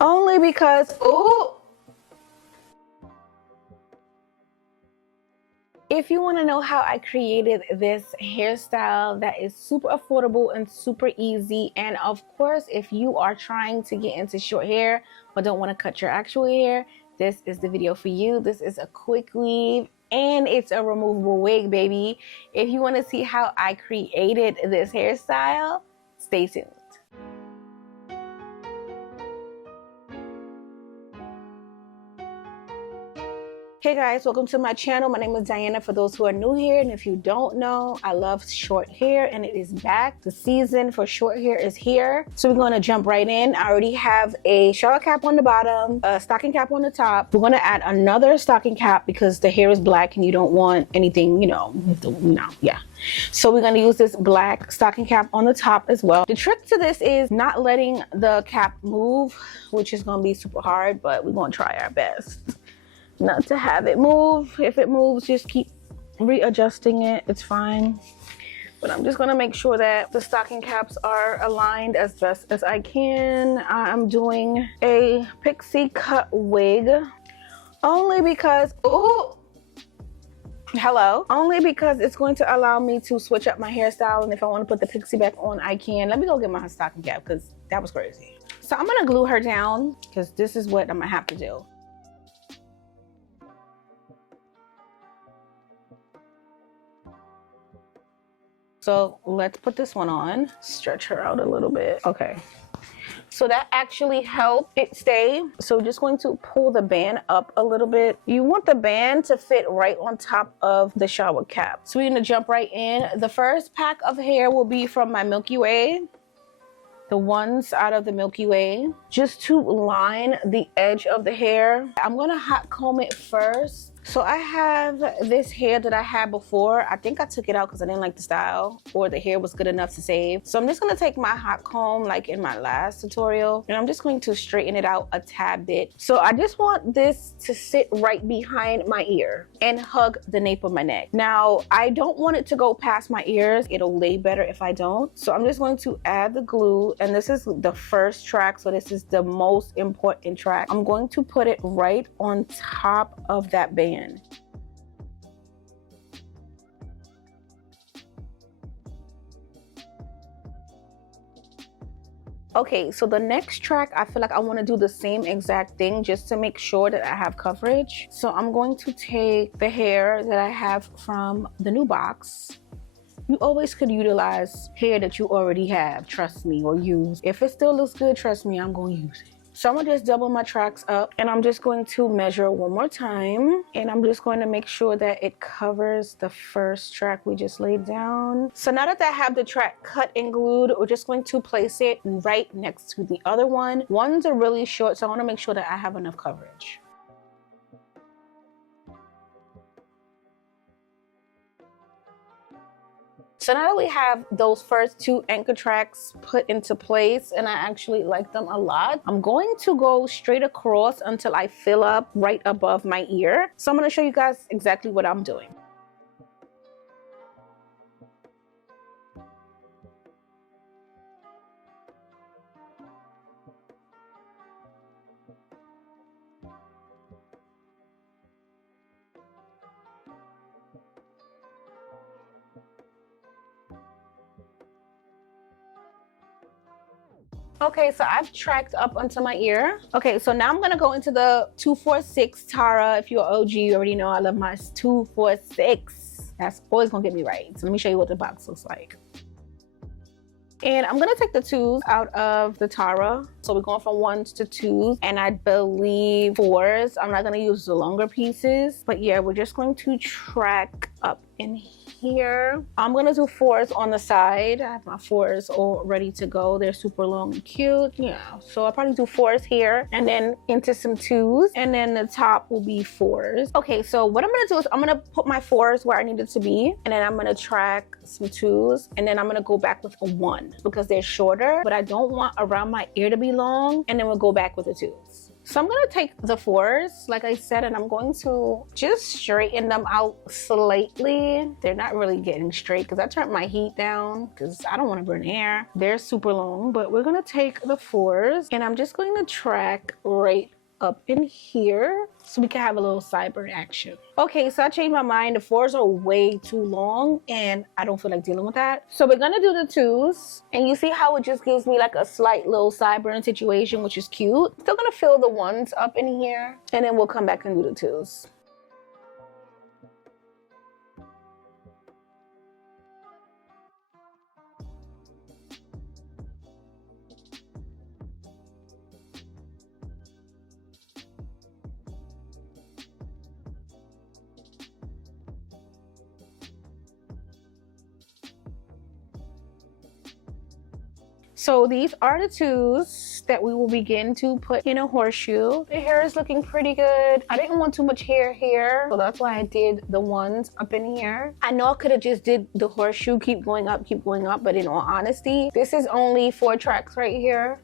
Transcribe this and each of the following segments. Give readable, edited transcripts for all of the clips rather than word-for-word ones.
Only because, ooh. If you want to know how I created this hairstyle that is super affordable and super easy, and of course, if you are trying to get into short hair but don't want to cut your actual hair, this is the video for you. This is a quick weave and it's a removable wig, baby. If you want to see how I created this hairstyle, stay tuned. Hey guys, welcome to my channel. My name is Diana for those who are new here, and if you don't know, I love short hair and it is back. The season for short hair is here. So we're going to jump right in. I already have a shower cap on the bottom, a stocking cap on the top. We're going to add another stocking cap because the hair is black and you don't want anything, So we're going to use this black stocking cap on the top as well. The trick to this is not letting the cap move, which is going to be super hard, but we're going to try our best not to have it move. If it moves, just keep readjusting it. It's fine. But I'm just going to make sure that the stocking caps are aligned as best as I can. I'm doing a Pixie cut wig only because, only because it's going to allow me to switch up my hairstyle, and if I want to put the Pixie back on, I can. Let me go get my stocking cap because that was crazy. So I'm going to glue her down because this is what I'm going to have to do. So let's put this one on, stretch her out a little bit. Okay, so that actually helped it stay. So just going to pull the band up a little bit. You want the band to fit right on top of the shower cap. So we're gonna jump right in. The first pack of hair will be from my Milky Way. The ones out of the Milky Way, just to line the edge of the hair. I'm gonna hot comb it first. So I have this hair that I had before. I think I took it out because I didn't like the style, or the hair was good enough to save. So I'm just gonna take my hot comb like in my last tutorial, and I'm just going to straighten it out a tad bit. So I just want this to sit right behind my ear and hug the nape of my neck. Now, I don't want it to go past my ears. It'll lay better if I don't. So I'm just going to add the glue, and this is the first track, so this is the most important track. I'm going to put it right on top of that band. Okay, so the next track, I feel like I want to do the same exact thing just to make sure that I have coverage. So I'm going to take the hair that I have from the new box. You always could utilize hair that you already have, trust me, or use. If it still looks good, trust me, I'm going to use it. So I'm gonna just double my tracks up, and I'm just going to measure one more time, and I'm just going to make sure that it covers the first track we just laid down. So now that I have the track cut and glued, we're just going to place it right next to the other one. Ones are really short, so I want to make sure that I have enough coverage. So now that we have those first two anchor tracks put into place, and I actually like them a lot, I'm going to go straight across until I fill up right above my ear. So I'm going to show you guys exactly what I'm doing. Okay, so I've tracked up onto my ear. Okay, so now I'm gonna go into the 246 Tara. If you're OG, you already know I love my 246. That's always gonna get me right. So let me show you what the box looks like. And I'm gonna take the twos out of the Tara. So we're going from ones to twos, and I believe fours. I'm not gonna use the longer pieces, but yeah, we're just going to track up in here. I'm gonna do fours on the side. I have my fours all ready to go. They're super long and cute. Yeah, so I'll probably do fours here and then into some twos, and then the top will be fours. Okay, so what I'm gonna do is I'm gonna put my fours where I need it to be, and then I'm gonna track some twos, and then I'm gonna go back with a one because they're shorter, but I don't want around my ear to be long, and then we'll go back with the twos. So I'm gonna take the fours, like I said, and I'm going to just straighten them out slightly. They're not really getting straight because I turned my heat down because I don't want to burn hair. They're super long, but we're gonna take the fours and I'm just going to track right up in here so we can have a little sideburn action. Okay, so I changed my mind. The fours are way too long and I don't feel like dealing with that. So we're gonna do the twos, and you see how it just gives me like a slight little sideburn situation, which is cute. Still gonna fill the ones up in here and then we'll come back and do the twos. So these are the twos that we will begin to put in a horseshoe. The hair is looking pretty good. I didn't want too much hair here, so that's why I did the ones up in here. I know I could have just did the horseshoe, keep going up, but in all honesty, this is only 4 tracks right here.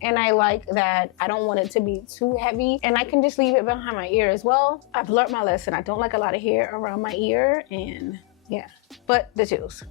And I like that I don't want it to be too heavy, and I can just leave it behind my ear as well. I've learned my lesson. I don't like a lot of hair around my ear, and yeah, but the twos.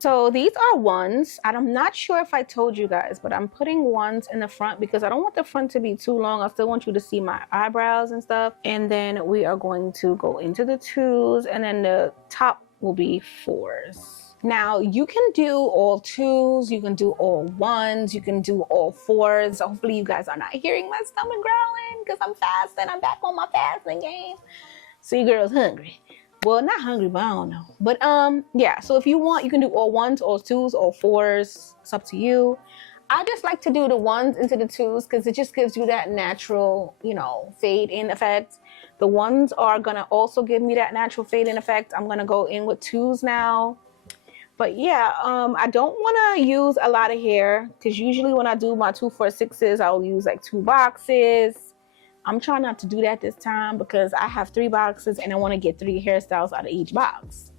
So these are ones. I'm not sure if I told you guys, but I'm putting ones in the front because I don't want the front to be too long. I still want you to see my eyebrows and stuff. And then we are going to go into the twos, and then the top will be fours. Now you can do all twos, you can do all ones, you can do all fours. Hopefully you guys are not hearing my stomach growling because I'm fasting. I'm back on my fasting game. So you girls hungry. Well, not hungry, but I don't know. But yeah, so if you want, you can do all ones, all twos, all fours. It's up to you. I just like to do the ones into the twos because it just gives you that natural, you know, fade in effect. The ones are gonna also give me that natural fade in effect. I'm gonna go in with twos now. But yeah, I don't want to use a lot of hair because usually when I do my 2, 4, 6s, I'll use like 2 boxes. I'm trying not to do that this time because I have 3 boxes and I want to get 3 hairstyles out of each box.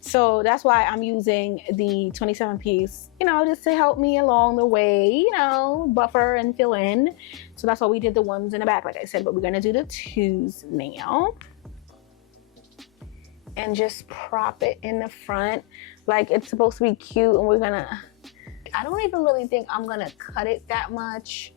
So that's why I'm using the 27 piece, you know, just to help me along the way, you know, buffer and fill in. So that's why we did the ones in the back, like I said, but we're going to do the twos now. And just prop it in the front like it's supposed to be cute. And we're going to, I don't even really think I'm going to cut it that much.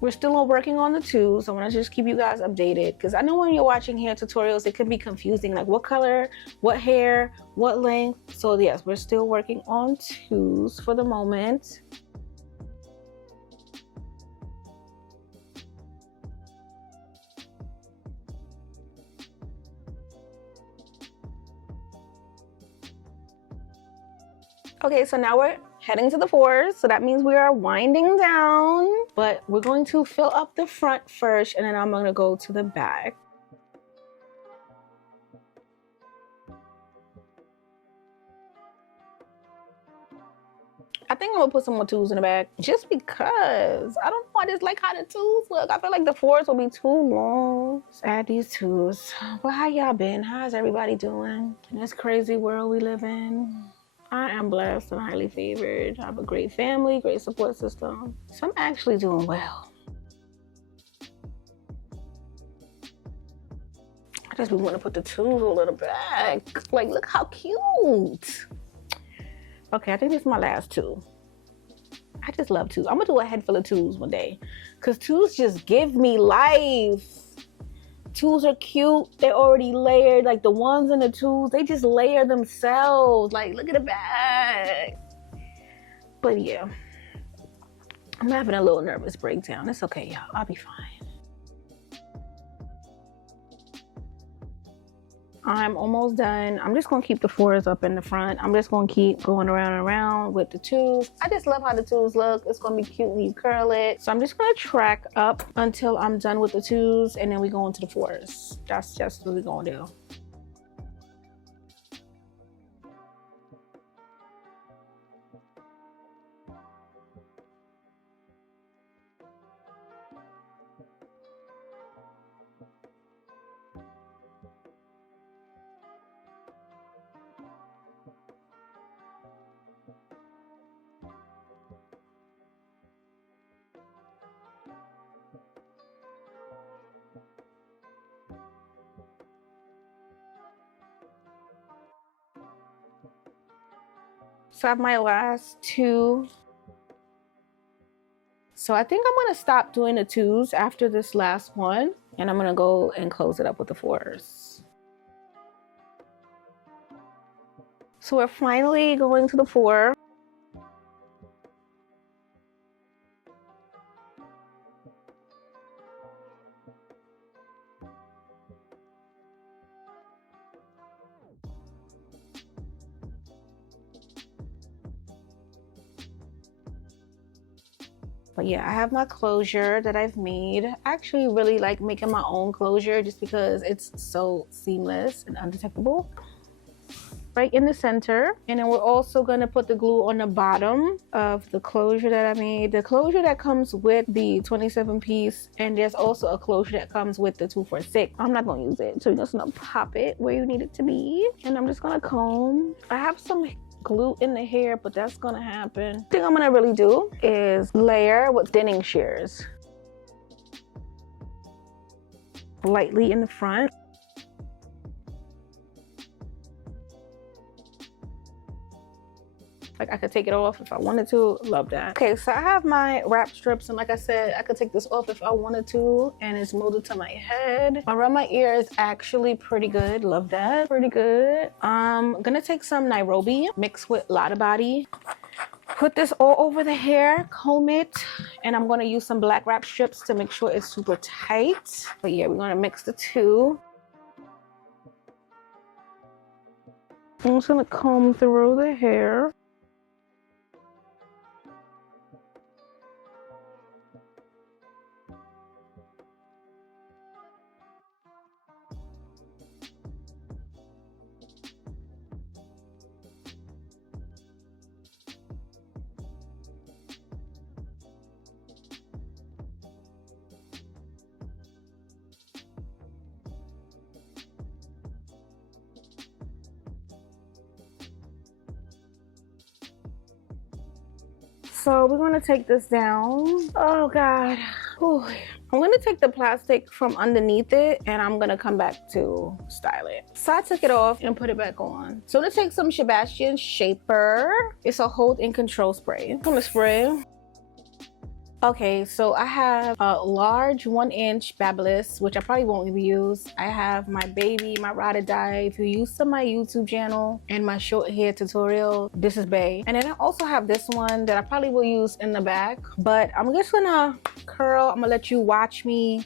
We're still working on the twos. I want to just keep you guys updated because I know when you're watching hair tutorials, it can be confusing, like what color, what hair, what length. So yes, we're still working on twos for the moment. Okay, so now we're heading to the fours. So that means we are winding down, but we're going to fill up the front first and then I'm going to go to the back. I think I'm gonna put some more twos in the back just because I don't know. I just like how the twos look. I feel like the fours will be too long. Let's add these twos. Well, how y'all been? How's everybody doing in this crazy world we live in? I am blessed and highly favored. I have a great family, great support system. So I'm actually doing well. I just want to put the twos a little back. Like, look how cute. Okay, I think this is my last two. I just love twos. I'm gonna do a head full of twos one day because twos just give me life. Twos are cute. They're already layered. Like the ones and the twos, they just layer themselves. Like, look at the back. But yeah, I'm having a little nervous breakdown. It's okay, y'all. I'll be fine. I'm almost done. I'm just gonna keep the fours up in the front. I'm just gonna keep going around and around with the twos. I just love how the twos look. It's gonna be cute when you curl it. So I'm just gonna track up until I'm done with the twos and then we go into the fours. That's just what we're gonna do. So I have my last two. So I think I'm gonna stop doing the twos after this last one, and I'm gonna go and close it up with the fours. So we're finally going to the four. But yeah, I have my closure that I've made. I actually really like making my own closure just because it's so seamless and undetectable. Right in the center, and then we're also going to put the glue on the bottom of the closure that I made. The closure that comes with the 27 piece, and there's also a closure that comes with the 246. I'm not going to use it, so you're just going to pop it where you need it to be, and I'm just going to comb. I have some glue in the hair, but that's going to happen. The thing I'm going to really do is layer with thinning shears lightly in the front. Like I could take it off if I wanted to. Love that. Okay, so I have my wrap strips, and like I said, I could take this off if I wanted to, and it's molded to my head. Around my ear is actually pretty good. Love that. Pretty good. I'm gonna take some Nairobi mixed with Lotta Body. Put this all over the hair, comb it, and I'm gonna use some black wrap strips to make sure it's super tight. But yeah, we're gonna mix the two. I'm just gonna comb through the hair. So we're gonna take this down. Oh God. Ooh. I'm gonna take the plastic from underneath it, and I'm gonna come back to style it. So I took it off and put it back on. So I'm gonna take some Sebastian Shaper. It's a hold and control spray. I'm gonna spray. Okay, so I have a large 1-inch Babyliss, which I probably won't even use. I have my baby, my ride or die. If you're used to my YouTube channel and my short hair tutorial, this is bae. And then I also have this one that I probably will use in the back, but I'm just gonna curl. I'm gonna let you watch me.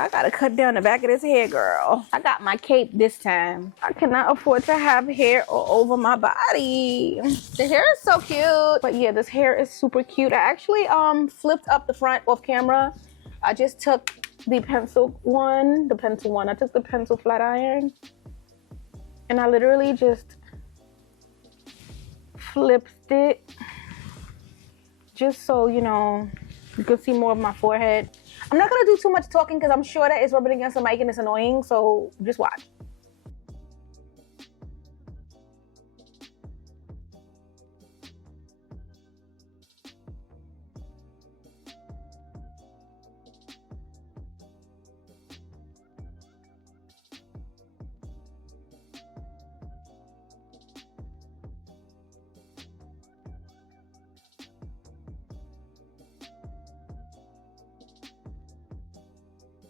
I gotta cut down the back of this hair, girl. I got my cape this time. I cannot afford to have hair all over my body. The hair is so cute. But yeah, this hair is super cute. I actually flipped up the front off camera. I just took the pencil one. I took the pencil flat iron. And I literally just flipped it. Just so, you know, you can see more of my forehead. I'm not gonna do too much talking because I'm sure that it's rubbing against the mic and it's annoying, so just watch.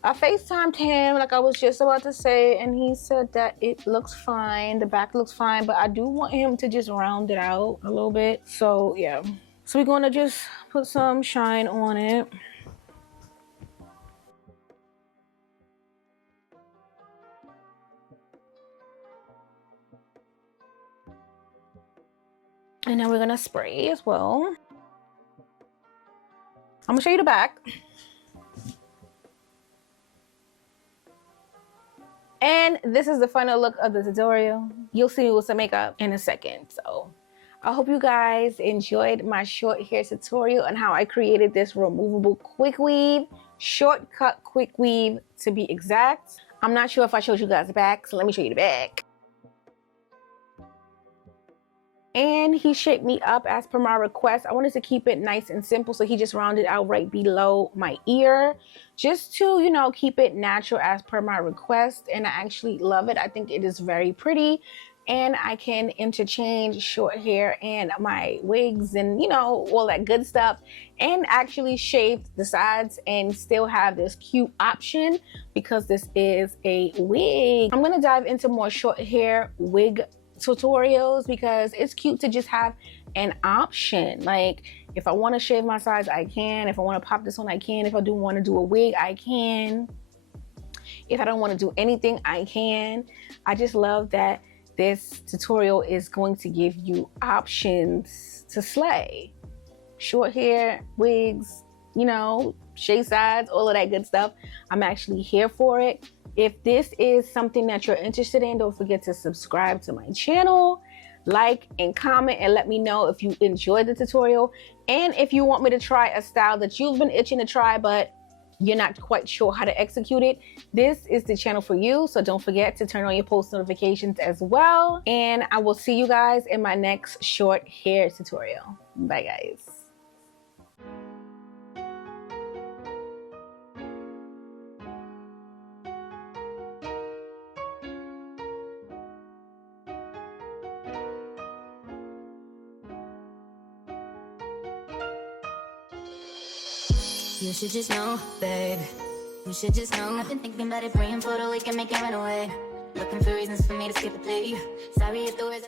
I FaceTimed him like I was just about to say, and he said that it looks fine. The back looks fine, but I do want him to just round it out a little bit. So yeah. So we're gonna just put some shine on it. And then we're gonna spray as well. I'm gonna show you the back. And this is the final look of the tutorial. You'll see me with some makeup in a second. So I hope you guys enjoyed my short hair tutorial on how I created this removable quick weave, shortcut quick weave to be exact. I'm not sure if I showed you guys the back, so let me show you the back. And he shaped me up as per my request. I wanted to keep it nice and simple, so he just rounded out right below my ear just to, you know, keep it natural as per my request. And I actually love it. I think it is very pretty, and I can interchange short hair and my wigs and, you know, all that good stuff, and actually shave the sides and still have this cute option because this is a wig. I'm gonna dive into more short hair wig tutorials because it's cute to just have an option. Like if I want to shave my sides, I can. If I want to pop this on, I can. If I do want to do a wig, I can. If I don't want to do anything, I can. I just love that this tutorial is going to give you options to slay. Short hair, wigs, you know, shave sides, all of that good stuff. I'm actually here for it. If this is something that you're interested in, don't forget to subscribe to my channel, like and comment, and let me know if you enjoyed the tutorial. And if you want me to try a style that you've been itching to try, but you're not quite sure how to execute it, this is the channel for you. So don't forget to turn on your post notifications as well. And I will see you guys in my next short hair tutorial. Bye guys. You should just know, babe. You should just know. I've been thinking about it, praying for the week and make it run away. Looking for reasons for me to skip the play. Sorry if the words